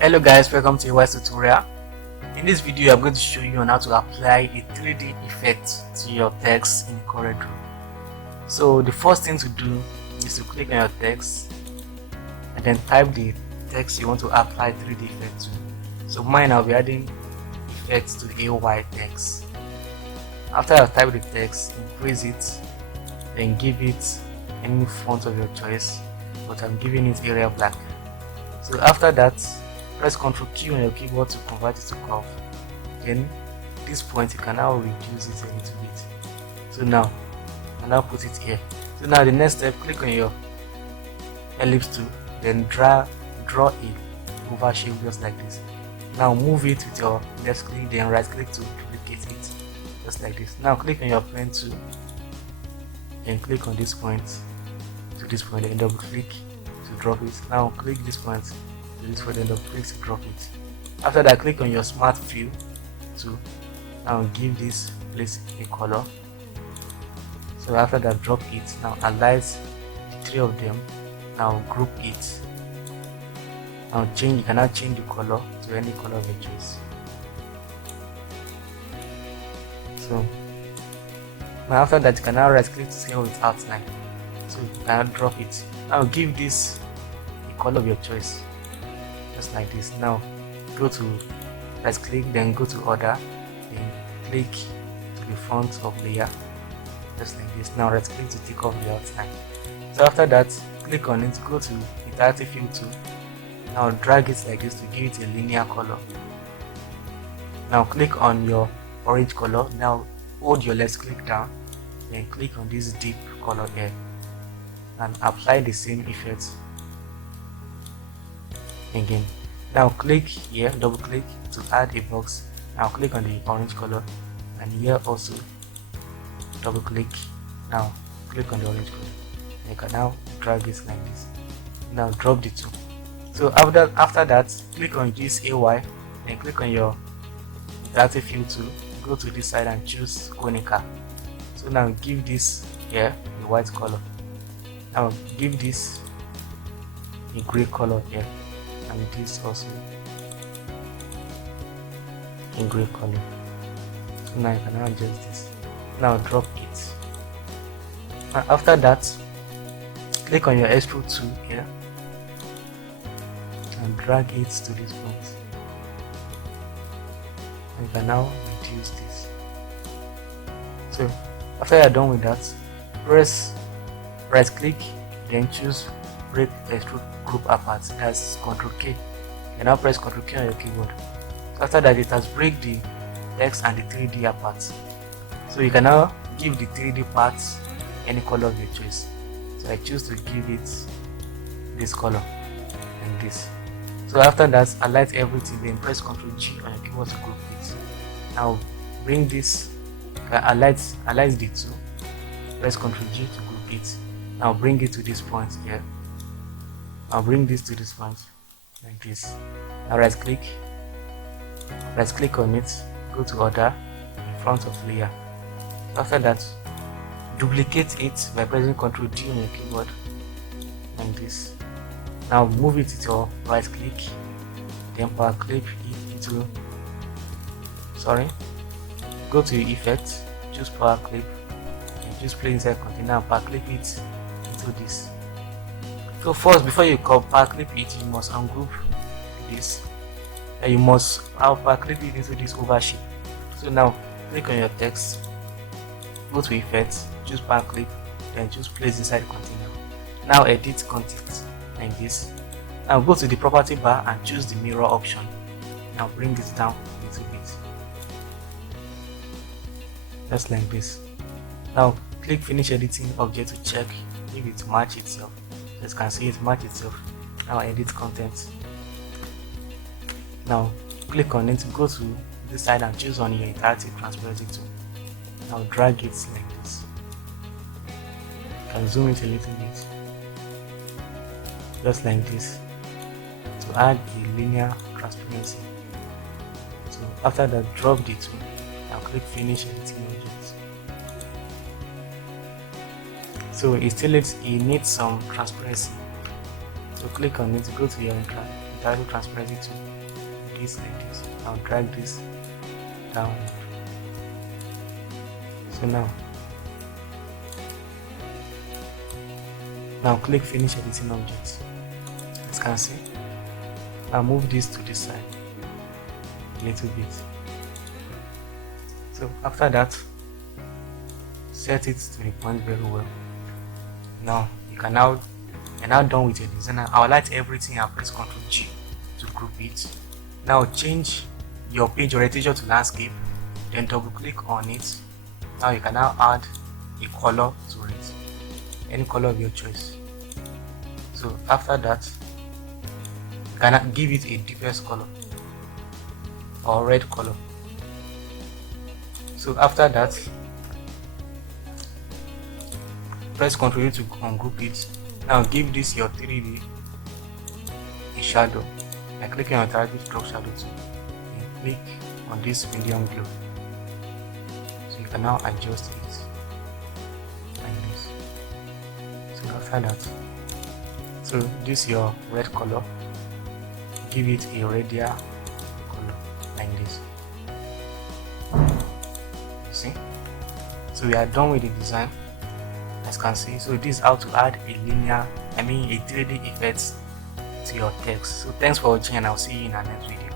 Hello guys, welcome to a wise tutorial. In this video I'm going to show you on how to apply a 3D effect to your text in Coreldraw. So the first thing to do is to click on your text and then type the text you want to apply 3D effect to. So mine, I'll be adding effects to AY text. After I type the text, increase it, then give it any font of your choice, but I'm giving it Arial Black. So after that, press Ctrl Q on your keyboard to convert it to curve. Then this point you can now reduce it a little bit. So now put it here. So now the next step, click on your ellipse tool, then draw a oval shape just like this. Now move it with your left click, then right click to duplicate it just like this. Now click on your pen tool, then click on this point to this point, then double click to drop it. Now click this point to this point, then double click to drop it. After that, click on your smart fill tool. Now give this place a color. So after that, drop it. Now align the three of them. Now group it. Now you can now change the color to any color of your choice. So now after that, you can now right click to scale with outline. So you can drop it. Now give this a color of your choice, just like this. Now go to right click, then go to order, then click to the front of layer, just like this. Now right click to take off the outline. So after that, click on it, go to interactive fill tool. Now drag it like this to give it a linear color. Now click on your orange color. Now hold your left click down, then click on this deep color here and apply the same effect again. Now click here, double click to add a box. Now click on the orange color, and here also double click. Now click on the orange color. You can now drag it like this. Now drop the two. So after that, click on this AY, then click on your interactive fill tool, go to this side and choose conical. So now give this here a white color. Now give this a gray color here, and this also in gray color. So now you can now adjust this. Now drop it. Now after that, click on your extrude tool here and drag it to this point. And you can now reduce this. So after you are done with that, press right click, then choose break extrude group apart. That's Ctrl K. You now press Ctrl K on your keyboard. So after that, it has break the text and the 3D apart. So you can now give the 3D parts any color of your choice. So I choose to give it this color and this. So after that, highlight everything, then press Ctrl G on your keyboard to group it. Now bring this, highlight the two, press Ctrl G to group it. Now bring it to this point here. Now bring this to this point like this. Now right click on it, go to order, in front of layer. So after that, duplicate it by pressing Ctrl D on your keyboard like this. Now move it to your right click, then power clip it into, go to effect, choose power clip, and choose play inside container and power clip it into this. So first, before you power clip it, you must ungroup this, and you must power clip it into this oval shape. So now click on your text, go to effects, choose power clip, then choose place inside container. Now edit content like this. Now go to the property bar and choose the mirror option. Now bring it down a little bit, just like this. Now click finish editing object to check if it match itself. As you can see, it match itself. Now edit content. Now click on it, go to this side and choose on your interactive transparency tool. Now drag it like this. You can zoom it a little bit, just like this, to add a linear transparency. So after that, drop the tool. Now click finish editing object. So it needs some transparency. So click on it, go to your entirely transparency to this like this. I'll drag this down. So now click finish editing objects. As you can see, I'll move this to this side a little bit. So after that, set it to the point very well. Now you're now done with your design. I'll highlight everything and press Ctrl G to group it. Now change your page orientation to landscape, then double click on it. Now you can now add a color to it, any color of your choice. So after that, you can give it a deepest color or red color. So after that, press Ctrl U to ungroup it. Now give this your 3D a shadow by clicking on interactive stroke shadow tool and click on this medium glow. So you can now adjust it like this. So after that, so this your red color, give it a radial color like this. You see? So we are done with the design, as you can see. So this is how to add a 3D effect to your text. So thanks for watching, and I'll see you in our next video.